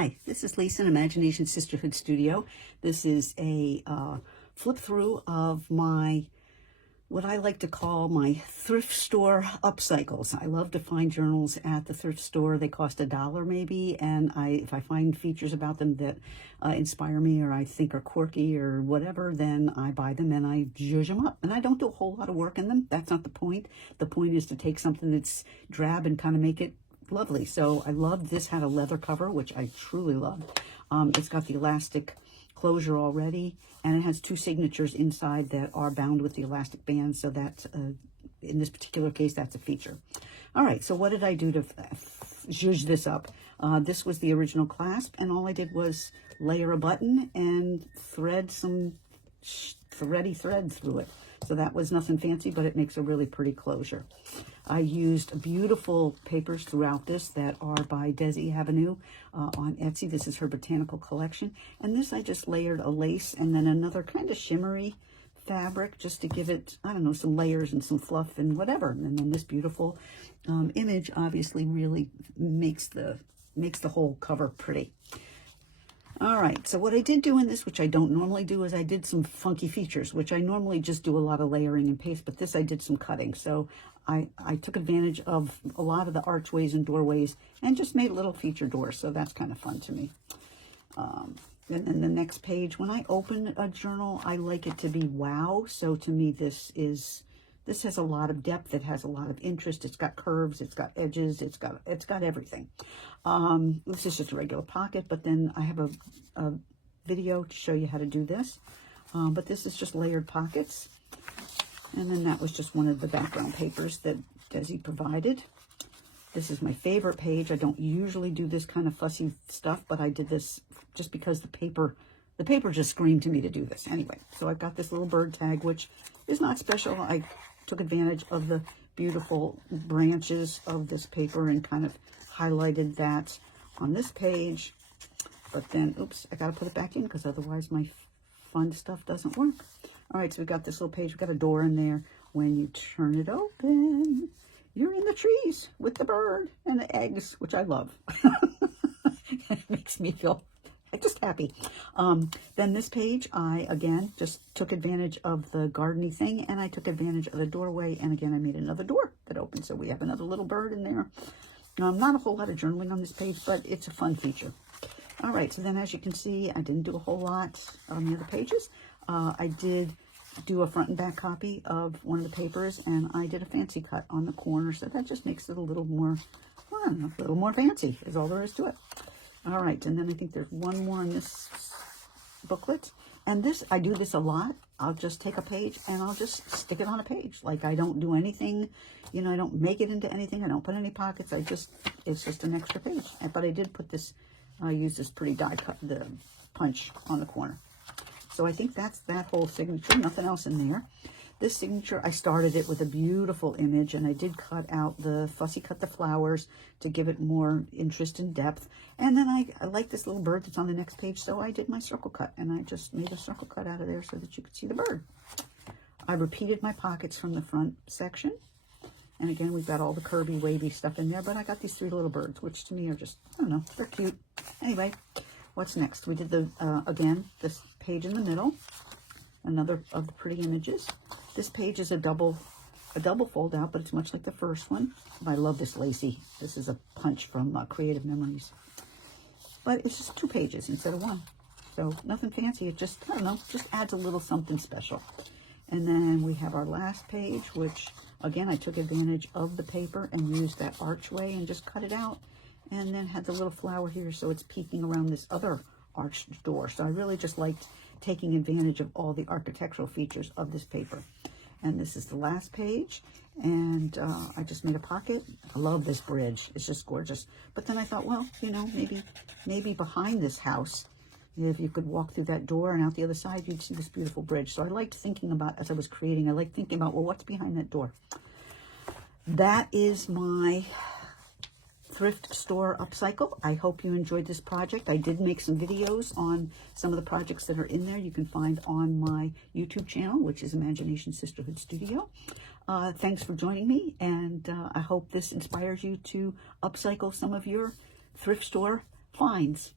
Hi, this is Lisa in Imagination Sisterhood Studio. This is a flip through of my, what I like to call my thrift store upcycles. I love to find journals at the thrift store. They cost $1 maybe, and if I find features about them that inspire me or I think are quirky or whatever, then I buy them and I zhuzh them up. And I don't do a whole lot of work in them. That's not the point. The point is to take something that's drab and kind of make it lovely. So I love this. Had a leather cover, which I truly love. It's got the elastic closure already, and it has two signatures inside that are bound with the elastic band, so that in this particular case, that's a feature. All right, so what did I do to zhuzh this up? This was the original clasp, and all I did was layer a button and thread some thready thread through it. So that was nothing fancy, but it makes a really pretty closure. I used beautiful papers throughout this that are by Desi Avenue on Etsy. This is her botanical collection. And this I just layered a lace and then another kind of shimmery fabric just to give it, I don't know, some layers and some fluff and whatever. And then this beautiful image obviously really makes the whole cover pretty. All right, so what I did do in this, which I don't normally do, is I did some funky features, which I normally just do a lot of layering and paste, but this I did some cutting. So I took advantage of a lot of the archways and doorways and just made little feature doors, so that's kind of fun to me. And then the next page, when I open a journal, I like it to be wow. So to me, this has a lot of depth. It has a lot of interest. It's got curves. It's got edges. It's got everything. This is just a regular pocket, but then I have a video to show you how to do this. But this is just layered pockets. And then that was just one of the background papers that Desi provided. This is my favorite page. I don't usually do this kind of fussy stuff, but I did this just because the paper just screamed to me to do this. Anyway, so I've got this little bird tag, which is not special. I took advantage of the beautiful branches of this paper and kind of highlighted that on this page. But then, oops, I got to put it back in because otherwise my fun stuff doesn't work. All right, so we've got this little page. We've got a door in there. When you turn it open, you're in the trees with the bird and the eggs, which I love. It makes me feel just happy. Then this page, I, again, just took advantage of the gardeny thing, and I took advantage of the doorway, and again, I made another door that opened, so we have another little bird in there. Not a whole lot of journaling on this page, but it's a fun feature. All right, so then as you can see, I didn't do a whole lot on the other pages. I did do a front and back copy of one of the papers, and I did a fancy cut on the corner, so that just makes it a little more, well, I don't know, a little more fancy is all there is to it. All right, and then I think there's one more in this booklet. And this, I do this a lot. I'll just take a page and I'll just stick it on a page. Like I don't do anything, you know, I don't make it into anything. I don't put any pockets. It's just an extra page. But I did put this, I used this pretty die cut, the punch on the corner. So I think that's that whole signature, nothing else in there. This signature, I started it with a beautiful image, and I did cut out fussy cut the flowers to give it more interest and depth. And then I like this little bird that's on the next page, so I did my circle cut, and I just made a circle cut out of there so that you could see the bird. I repeated my pockets from the front section. And again, we've got all the curvy, wavy stuff in there, but I got these three little birds, which to me are just, I don't know, they're cute. Anyway, what's next? We did again, this page in the middle. Another of the pretty images. This page is a double fold out, but it's much like the first one. I love this lacy. This is a punch from Creative Memories. But it's just 2 pages instead of 1. So nothing fancy. It just, I don't know, just adds a little something special. And then we have our last page, which again, I took advantage of the paper and used that archway and just cut it out. And then had the little flower here, so it's peeking around this other arched door. So I really just liked taking advantage of all the architectural features of this paper. And this is the last page, and I just made a pocket. I love this bridge. It's just gorgeous. But then I thought, well, you know, maybe behind this house, if you could walk through that door and out the other side, you'd see this beautiful bridge. So I liked thinking about, as I was creating, I liked thinking about, well, what's behind that door? That is my thrift store upcycle. I hope you enjoyed this project. I did make some videos on some of the projects that are in there. You can find on my YouTube channel, which is Imagination Sisterhood Studio. Thanks for joining me, and I hope this inspires you to upcycle some of your thrift store finds.